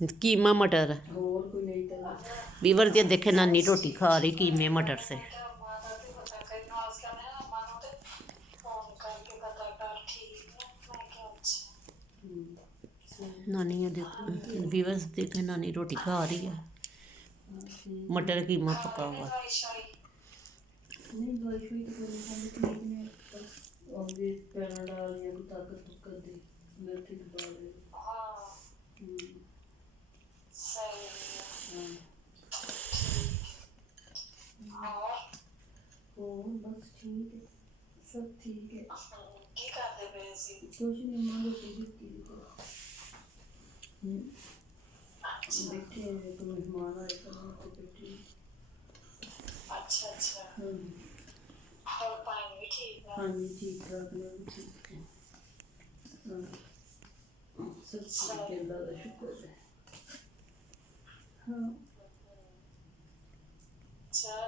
कीमा मटर और कोई नहीं था। वीवर दिया देखे नानी रोटी खा रही कीमे मटर से। नानी वीवर्स देखे नानी रोटी खा रही है मटर कीमा पका हुआ। नहीं दवाई शुई तो कोई नहीं खाने की नहीं बस और ये पैराडाल या कोई ताकत तुकत दे मेथी दबा दे। सही और बस ठीक है सब ठीक है। की करते पे सी कुछ नहीं मां रोटी दिखती थी तो बैठे हैं तो मेहमान आए तो बैठे। अच्छा अच्छा और पानी भी ठीक है। हाँ जी ठीक ठाक मैं भी ठीक है। सब ठीक है अल्लाह का शुक्र है। हाँ